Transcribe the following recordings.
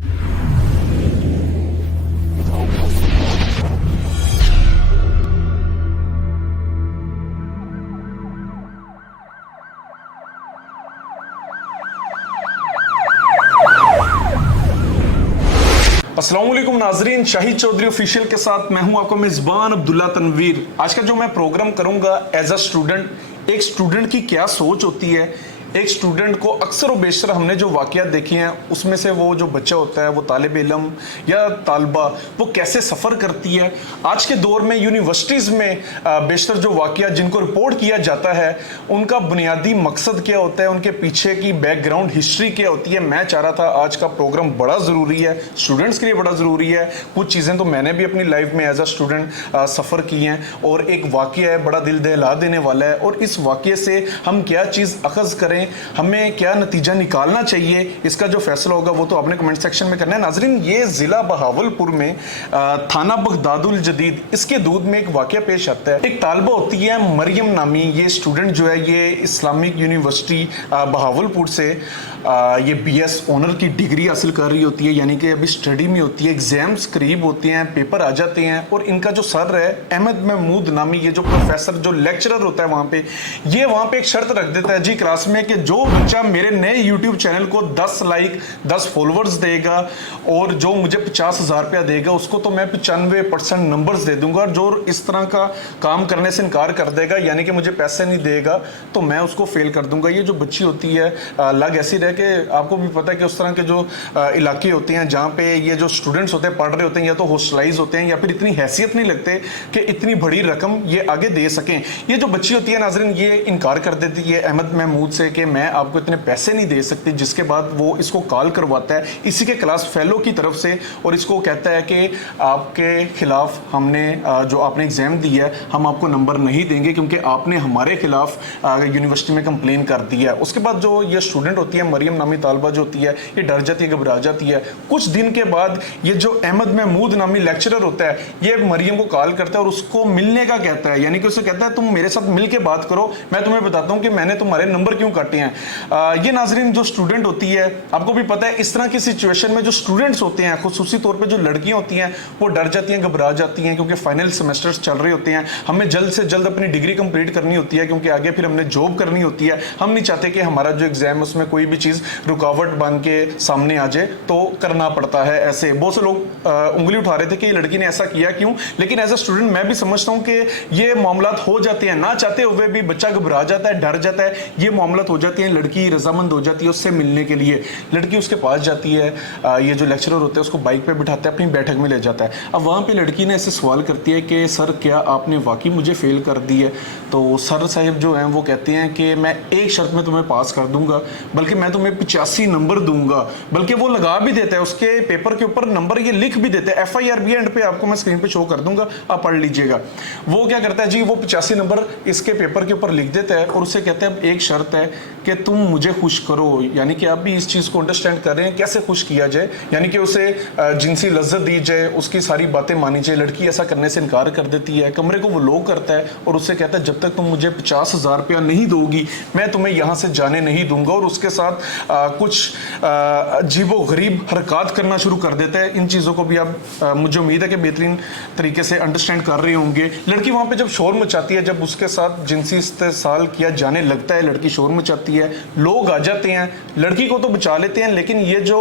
अस्सलाम वालेकुम नाजरीन, शाहिद चौधरी ऑफिशियल के साथ मैं हूं आपका मेजबान अब्दुल्ला तनवीर। आज का जो मैं प्रोग्राम करूंगा एज अ स्टूडेंट, एक स्टूडेंट की क्या सोच होती है, एक स्टूडेंट को अक्सर व बेशतर हमने जो वाक़यात देखे हैं उसमें से वो जो बच्चा होता है, वो तालिब इल्म या तालबा, वो कैसे सफ़र करती है। आज के दौर में यूनिवर्सिटीज़ में बेशतर जो वाक़यात जिनको रिपोर्ट किया जाता है उनका बुनियादी मकसद क्या होता है, उनके पीछे की बैकग्राउंड हिस्ट्री क्या होती है। मैं चाह रहा था आज का प्रोग्राम बड़ा ज़रूरी है, स्टूडेंट्स के लिए बड़ा ज़रूरी है। कुछ चीज़ें तो मैंने भी अपनी लाइफ में एज अ स्टूडेंट सफ़र की हैं और एक वाक़या है बड़ा दिल दहला देने वाला है, और इस वाक़े से हम क्या चीज़ अखज़ करें, हमें क्या नतीजा निकालना चाहिए, इसका जो फैसला होगा वो तो आपने कमेंट सेक्शन में करना है। नाजरीन, ये ज़िला बहावलपुर में थाना बगदादुल जदीद, इसके दूध में एक वाक़या पेश आता है। एक तालबा होती है मरियम नामी, ये स्टूडेंट जो है ये इस्लामिक यूनिवर्सिटी बहावलपुर से ये BS ऑनर की डिग्री हासिल कर रही होती है, यानी कि अभी स्टडी में होती है। एग्जाम्स करीब होते हैं, पेपर आ जाते हैं, और इनका जो सर है अहमद महमूद नामी, ये जो प्रोफेसर जो लेक्चरर होता है वहाँ पे, ये वहाँ पे एक शर्त रख देता है जी क्लास में कि जो बच्चा मेरे नए यूट्यूब चैनल को 10 लाइक 10 फॉलोअर्स देगा और जो मुझे 50,000 रुपया देगा उसको तो मैं 95% नंबर्स दे दूंगा, और जो इस तरह का काम करने से इनकार कर देगा यानी कि मुझे पैसे नहीं देगा तो मैं उसको फेल कर दूंगा। ये जो बच्ची होती है लग ऐसी रहे कि आपको भी पता है कि उस तरह के जो इलाके होते हैं जहाँ पे ये जो स्टूडेंट्स होते हैं पढ़ रहे होते हैं, या तो हॉस्टलाइज होते हैं या फिर इतनी हैसियत नहीं लगते कि इतनी बड़ी रकम ये आगे दे सकें। ये जो बच्ची होती है नाजरीन, ये इनकार कर देती है अहमद महमूद से कि मैं आपको इतने पैसे नहीं दे सकती, जिसके बाद वो इसको कॉल करवाता है इसी के क्लास फेलो की तरफ से, और इसको कहता है कि आपके खिलाफ हमने जो आपने एग्जाम दी है हम आपको नंबर नहीं देंगे क्योंकि आपने हमारे खिलाफ यूनिवर्सिटी में कंप्लेन कर दी है। उसके बाद जो ये स्टूडेंट होती है मरियम नामी तालबा जो होती है, ये डर जाती है, घबरा जाती है। कुछ दिन के बाद ये जो अहमद महमूद नामी लेक्चरर होता है ये मरियम को कॉल करता है और उसको मिलने का कहता है, यानी कि उसे कहता है तुम मेरे साथ मिल के बात करो, मैं तुम्हें बताता हूँ कि मैंने तुम्हारे नंबर क्यों काटे हैं। ये नाजरीन जो स्टूडेंट होती है, आपको भी पता है इस तरह की सिचुएशन में जो स्टूडेंट्स होते हैं, खुसूसी तौर पे जो लड़कियां होती हैं, वो डर जाती हैं, घबरा जाती हैं क्योंकि फाइनल सेमेस्टर्स चल रहे होते हैं। हमें जल्द से जल्द अपनी डिग्री कंप्लीट करनी होती है क्योंकि आगे फिर हमने जॉब करनी होती है। हम नहीं चाहते कि हमारा जो एग्जाम है उसमें कोई भी चीज़ रुकावट बन के सामने आ जाए, तो करना पड़ता है। ऐसे बहुत से लोग उंगली उठा रहे थे कि ये लड़की ने ऐसा किया क्यों, लेकिन एज अ स्टूडेंट मैं भी समझता हूँ कि ये मामला हो जाते हैं, ना चाहते हुए भी बच्चा घबरा जाता है, डर जाता है, ये मामला हो जाती है। लड़की रजामंद हो जाती है उससे मिलने के लिए, लड़की उसके पास जाती है, ये जो लेक्चरर होते हैं उसको बाइक पे बिठाते हैं, अपनी बैठक में ले जाता है। अब वहाँ पे लड़की ने ऐसे सवाल करती है कि सर क्या आपने वाकई मुझे फेल कर दी है। तो सर साहिब जो हैं वो कहते हैं कि मैं एक शर्त में तुम्हें पास कर दूंगा, बल्कि मैं तुम्हें 85 नंबर दूंगा, बल्कि वो लगा भी देता है उसके पेपर के ऊपर नंबर, ये लिख भी देते हैं, FIR भी एंड पे आपको मैं स्क्रीन पे शो कर दूंगा, आप पढ़ लीजिएगा। वो क्या करता है जी, वो 85 नंबर इसके पेपर के ऊपर लिख देता है और उससे कहते हैं अब एक शर्त है कि तुम मुझे खुश करो, यानी कि आप भी इस चीज़ को अंडरस्टैंड कर रहे हैं कैसे खुश किया जाए, यानी कि उसे जिनसी लज्जत दी जाए, उसकी सारी बातें मानी जाए। लड़की ऐसा करने से इनकार कर देती है, कमरे को वो लॉक करता है और उससे कहता है जब तक तुम मुझे 50,000 रुपया नहीं दोगी मैं तुम्हें यहाँ से जाने नहीं दूंगा, और उसके साथ कुछ अजीबो गरीब हरकत करना शुरू कर देता है। इन चीज़ों को भी आप मुझे उम्मीद है कि बेहतरीन तरीके से अंडरस्टैंड कर रहे होंगे। लड़की वहाँ पे जब शोर मचाती है, जब उसके साथ जिनसी इस्तेसाल किया जाने लगता है, लड़की शोर मचाती है, लोग आ जाते हैं, लड़की को तो बचा लेते हैं, लेकिन ये जो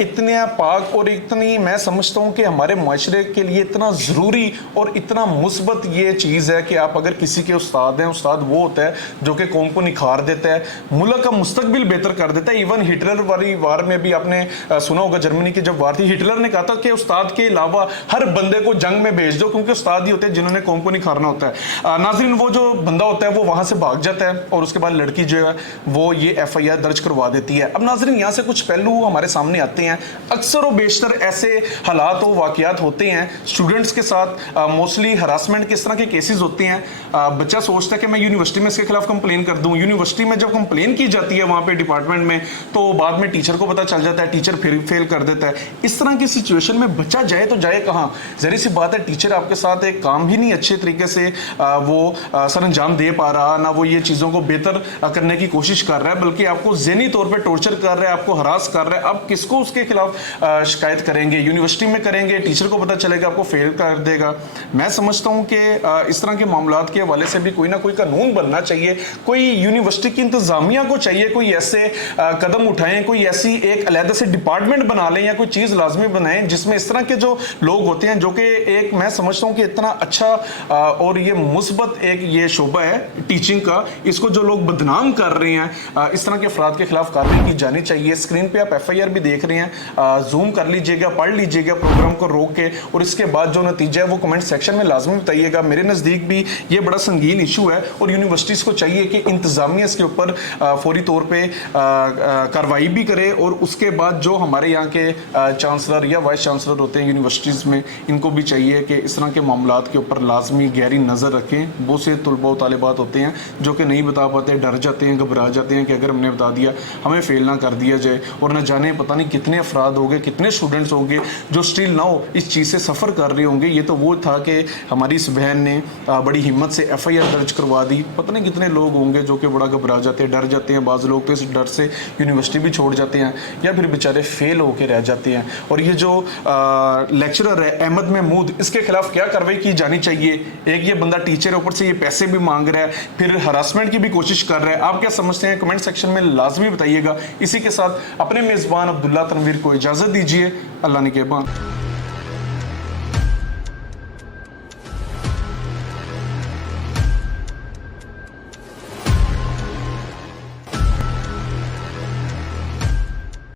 इतने पाक और इतनी, मैं समझता हूँ कि हमारे माशरे के लिए इतना ज़रूरी और इतना मुस्बत ये चीज़ है कि आप अगर किसी के उस्ताद हैं, उस्ताद वो होता है जो कि कौम को निखार देता है, मुल्क का मुस्तकबिल बेहतर कर देता है। इवन हिटलर वाली वार में भी आपने सुना होगा, जर्मनी की जब वार थी, हिटलर ने कहा था कि उस्ताद के अलावा हर बंदे को जंग में भेज दो क्योंकि उस्ताद ही होते हैं जिन्होंने कौम को निखारना होता है। नाज़रीन, वो जो बंदा होता है वो वहाँ से भाग जाता है और उसके बाद लड़की जो है वो ये FIR दर्ज करवा देती है। अब नाज़रीन, यहाँ से कुछ पहलू हमारे सामने आते हैं। अक्सर व बेशतर ऐसे हालात व वाक़यात होते हैं स्टूडेंट्स के साथ, मोस्टली हरासमेंट के इस तरह के केसेस होते हैं। बच्चा सोचता है कि मैं यूनिवर्सिटी में इसके खिलाफ कंप्लेन कर दूं, यूनिवर्सिटी में जब कंप्लेन की जाती है वहाँ पे डिपार्टमेंट में, तो बाद में टीचर को पता चल जाता है, टीचर फिर फेल कर देता है। इस तरह की सिचुएशन में बच्चा जाए तो जाए कहाँ? ज़री सी बात है, टीचर आपके साथ एक काम ही नहीं अच्छे तरीके से वो सर अंजाम दे पा रहा, ना वो ये चीज़ों को बेहतर करने की कोशिश कर रहा है, बल्कि आपको ज़हनी तौर पे टॉर्चर कर रहा है, आपको हरास कर रहा है, आप किसको उसके खिलाफ शिकायत करेंगे? यूनिवर्सिटी में करेंगे, टीचर को पता चलेगा, आपको फेल कर देगा। मैं समझता हूँ कि इस तरह के मामलात के हवाले से भी कोई ना कोई कानून बनना चाहिए। कोई यूनिवर्सिटी की इंतजामिया को चाहिए कोई ऐसे कदम उठाएं, कोई ऐसी एक अलहदा से डिपार्टमेंट बना लें या कोई चीज़ लाजमी बनाएं जिसमें इस तरह के जो लोग होते हैं, जो कि एक मैं समझता हूँ कि इतना अच्छा और ये मुस्बत एक ये शोबा है टीचिंग का, इसको जो लोग बदनाम कर रहे हैं, इस तरह के अफराद के खिलाफ कार्रवाई की जानी चाहिए। स्क्रीन पे आप FIR भी देख रहे हैं, जूम कर लीजिएगा, पढ़ लीजिएगा प्रोग्राम को रोक के, और इसके बाद जो नतीजा है वो कमेंट सेक्शन में लाजमी बताइएगा। मेरे नज़दीक भी ये बड़ा संगीन इशू है और यूनिवर्सिटीज़ को चाहिए कि इंतज़ामिया इसके ऊपर फौरी तौर पे कार्रवाई भी करे, और उसके बाद जो हमारे यहाँ के चांसलर या वाइस चांसलर होते हैं यूनिवर्सिटीज़ में, इनको भी चाहिए कि इस तरह के मामलात के ऊपर लाजमी गहरी नज़र रखें। बहुत से तलबा तालिबात होते हैं जो कि नहीं बता पाते, डर जाते हैं, घबरा जाते हैं कि अगर हमने बता दिया हमें फेल ना कर दिया जाए, और न जाने पता नहीं कितने अफराद होंगे, कितने स्टूडेंट्स होंगे जो स्टिल नाउ इस चीज़ से सफ़र कर रहे होंगे। ये तो वो था कि हमारी इस बहन ने बड़ी हिम्मत से FIR दर्ज करवा दी। पता नहीं कितने लोग होंगे जो कि बड़ा घबरा जाते हैं, डर जाते हैं। बाज़ लोग तो इस डर से यूनिवर्सिटी भी छोड़ जाते हैं या फिर बेचारे फेल होकर रह जाते हैं। और ये जो लेक्चरर है अहमद महमूद, इसके खिलाफ क्या कार्रवाई की जानी चाहिए? एक ये बंदा टीचर है, ऊपर से ये पैसे भी मांग रहा है, फिर हरासमेंट की भी कोशिश कर रहा है। आप क्या समझते हैं? कमेंट सेक्शन में लाजमी बताइएगा। इसी के साथ अपने मेज़बान अब्दुल्ला तनवीर को इजाज़त दीजिए। अल्लाह निगहबान।